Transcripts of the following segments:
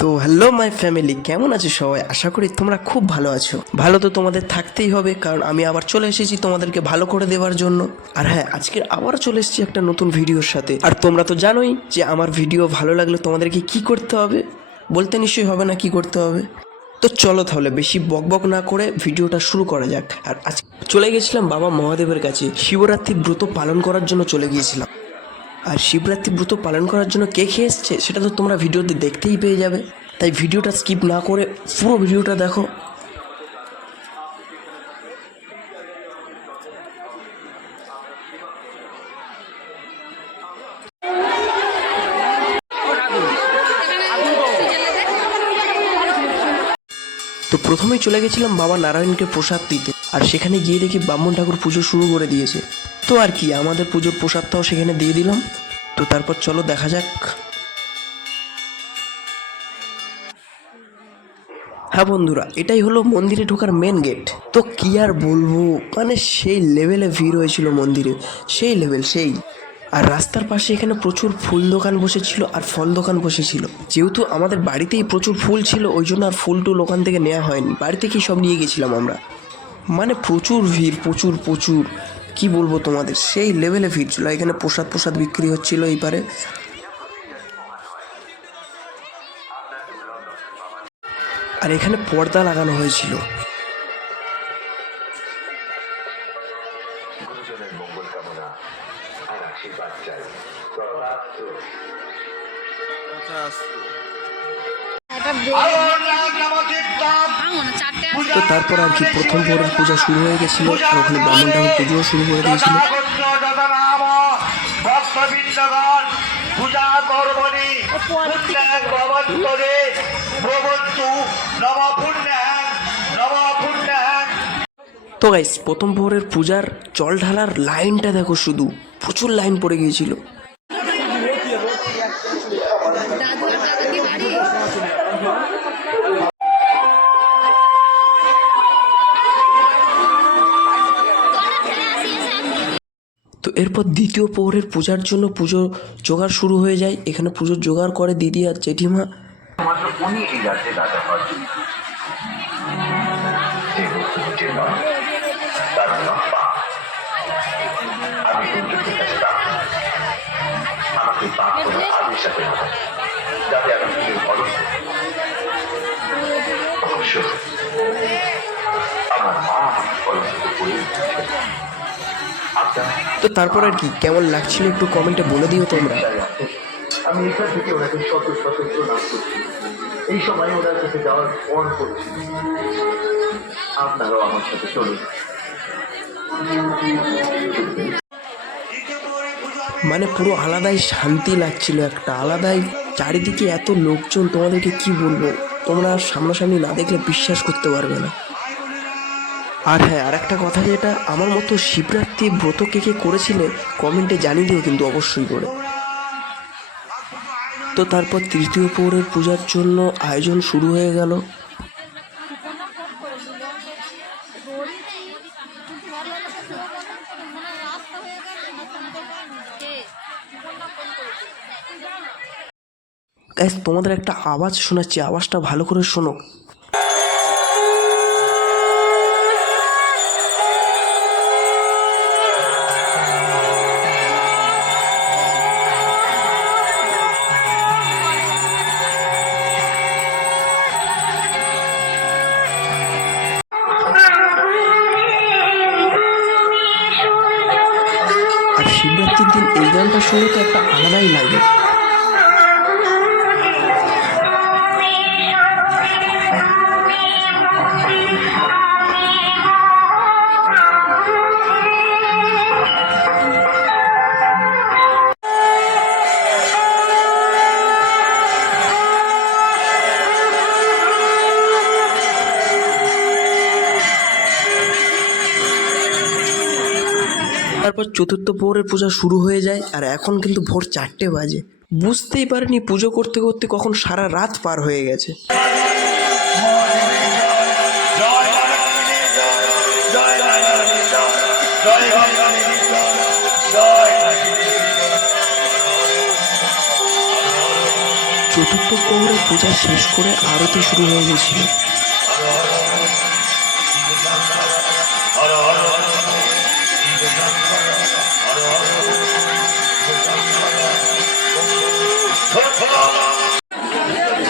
তো hello my family, কেমন আছো সবাই? আশা করি তোমরা খুব ভালো আছো। ভালো তো তোমাদের থাকতেই হবে, কারণ আমি আবার চলে এসেছি তোমাদেরকে ভালো করে দেওয়ার জন্য। আর হ্যাঁ, আজকে আবার চলে এসেছি একটা নতুন ভিডিওর সাথে। আর তোমরা তো জানোই যে আমার ভিডিও ভালো লাগলে তোমাদেরকে কি করতে হবে, বলতে নিশ্চয়ই হবে না কি করতে হবে। তো চলো তাহলে বেশি বকবক না করে ভিডিওটা শুরু করা যাক। আর আজ চলে গেছিলাম বাবা মহাদেবের কাছে, শিবরাত্রি ব্রত পালন করার জন্য চলে গিয়েছিলাম। আর শিবরাত্রি ব্রত পালন করার জন্য কে খেয়ে এসছে সেটা তো তোমরা ভিডিওতে দেখতেই পেয়ে যাবে। তাই ভিডিওটা স্কিপ না করে পুরো ভিডিওটা দেখো। তো প্রথমেই চলে গেছিলাম বাবা নারায়ণকে প্রসাদ দিতে, আর সেখানে গিয়ে দেখি ব্রাহ্মণ ঠাকুর পুজো শুরু করে দিয়েছে। তো আর কি, আমাদের পুজোর প্রসাদটাও সেখানে দিয়ে দিলাম। তো তারপর চলো দেখা যাক। হ্যাঁ বন্ধুরা, এটাই হলো মন্দিরে ঢোকার মেন গেট। তো কি আর বলবো, মানে সেই লেভেলে ভিড় হয়েছিল মন্দিরে, সেই লেভেল সেই। আর রাস্তার পাশে এখানে প্রচুর ফুল দোকান বসেছিল আর ফল দোকান বসেছিল। যেহেতু আমাদের বাড়িতেই প্রচুর ফুল ছিল, ওই জন্য আর ফুল টুল ওখান থেকে নেওয়া হয়নি, বাড়ি থেকেই সব নিয়ে গেছিলাম আমরা। মানে প্রচুর ভিড়, প্রচুর প্রচুর কি বলবো তোমাদের, সেই লেভেলে ভিড় ছিল। এখানে প্রসাদ প্রসাদ বিক্রি হচ্ছিল এই পারে। আর এখানে পর্দা লাগানো হয়েছিল। গুরুজনের মঙ্গল কামনা আর আশীর্বাদ চাই। তথাস্তু। তো তারপর আর কি প্রথম ভোরের পূজা শুরু হয়ে গেছিল, আর ওখানে ব্রাহ্মণ ঠাকুর পুজোও শুরু করে দিয়েছিল। পূজা কর্মণি পুণ্যাং ভবন্তরে ভবন্তু নম পুণ্যাং নম পুণ্যাং। তো গাইস, প্রথম ভোরের পূজার জল ঢালার লাইনটা দেখো, শুধু প্রচুর লাইন পড়ে গিয়েছিল। তো এরপর দ্বিতীয় প্রহরের পূজার জন্য পুজো জোগাড় শুরু হয়ে যায়। এখানে পুজোর জোগাড় করে দিদি আর জেঠিমা। মাত্র উনি এই রাজ্যে রাজা হন। যে বস্তু নিজের নয় তার নাম পাপ। আমি ইন্দ্রকে কাছে প্রার্থনা করি, আমাকে পাপ করে আদেশ সাথে যাতে আমি নিজের ফলন অবশ্য আমার মা আমাকে ফলন থেকে করে তো তারপর আর কি কেমন লাগছিল একটু কমেন্টে বলে দিও তোমরা। আমি এখান থেকে ওনাকে শত শত প্রণাম করছি। এই সময় ওনার কাছে যাওয়ার পণ করছি। আপনারাও আমার সাথে চলুন। মানে পুরো আলাদাই শান্তি লাগছিল, একটা আলাদাই চারিদিকে এত লোকজন, তোমাদেরকে কি বলবো, তোমরা সামনাসামনি না দেখলে বিশ্বাস করতে পারবে না। আর হ্যাঁ, আর একটা কথা, যেটা আমার মতো শিবরাত্রি ব্রত কে কে করেছিলে কমেন্টে জানিয়ে দিও কিন্তু অবশ্যই করে। তো তারপর তৃতীয় প্রহরের পূজার জন্য আয়োজন শুরু হয়ে গেল। গাইস, তোমাদের একটা আওয়াজ শোনাচ্ছি, আওয়াজটা ভালো করে শোনো। আর শিবরাত্রির দিন এই গানটা শুনলে তো একটা আলাদাই লাগে। তারপর চতুর্থ প্রহরের পূজা শুরু হয়ে যায়, আর এখন কিন্তু ভোর 4টে বাজে। বুঝতেই পারিনি পুজো করতে করতে কখন সারা রাত পার হয়ে গেছে। চতুর্থ প্রহরে পূজা শেষ করে আরতি শুরু হয়ে গেছিল।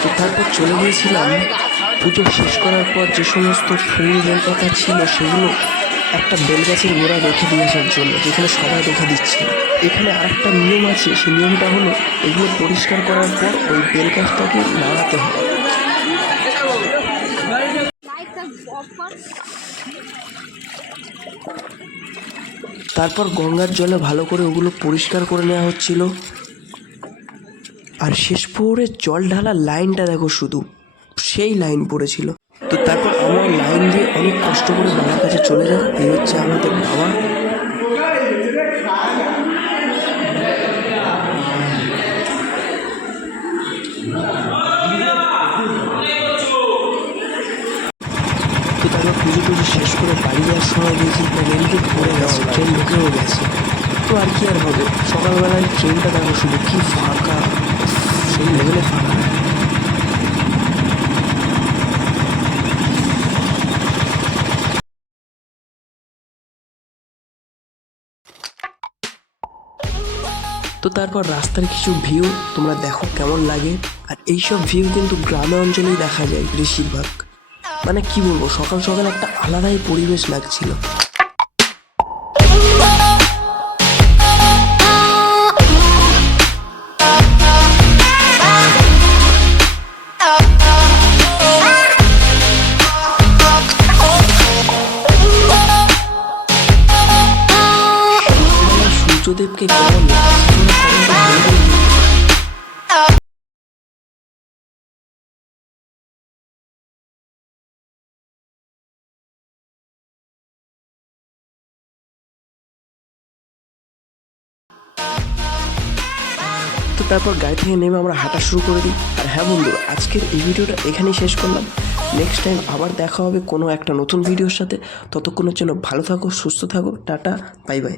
তো তারপর চলে গিয়েছিলাম পুজো শেষ করার পর যে সমস্ত ফুল বেলপাতা ছিল সেগুলো একটা বেলগাছের গোড়া রেখে দিয়ে আসার জন্য, যেখানে সবাই রেখে দিচ্ছে। এখানে আর একটা নিয়ম আছে, সেই নিয়মটা হলো এগুলো পরিষ্কার করার পর ওই বেলগাছটাকে নাড়াতে হয়। তারপর গঙ্গার জলে ভালো করে ওগুলো পরিষ্কার করে নেওয়া হচ্ছিল। আর শেষ প্রহরে জল ঢালা লাইনটা দেখো, শুধু সেই লাইন পড়েছিল। তো তারপর আমরা লাইন দিয়ে অনেক কষ্ট করে বাবার কাছে চলে যাই। এই হচ্ছে আমাদের বাবা। তো তারপর পুজো শেষ করে বাড়ি যাওয়ার সময় দেখি রেলগেট পড়ে গেছে, ট্রেন ঢুকেও গেছে। তো আর কি আর হবে, সকালবেলায় ট্রেনটা দেখো শুধু কি ফাঁকা, সেই লেভেলে ফাঁকা। তো তারপর রাস্তার কিছু ভিউ তোমরা দেখো কেমন লাগে। আর এইসব ভিউ কিন্তু গ্রামে অঞ্চলেই দেখা যায় বেশিরভাগ। মানে কি বলবো, সকাল সকাল একটা আলাদাই পরিবেশ লাগছিল। সূর্যদেবকে কেমন লাগছে তোমরা কমেন্টে বলবে। তো তারপর গাড়ি থেকে নেমে আমরা হাঁটা শুরু করে দিই। আর হ্যাঁ বন্ধু, আজকের এই ভিডিওটা এখানেই শেষ করলাম। নেক্সট টাইম আবার দেখা হবে কোনো একটা নতুন ভিডিওর সাথে। ততক্ষণের জন্য ভালো থাকো, সুস্থ থাকো, টাটা, বাই বাই।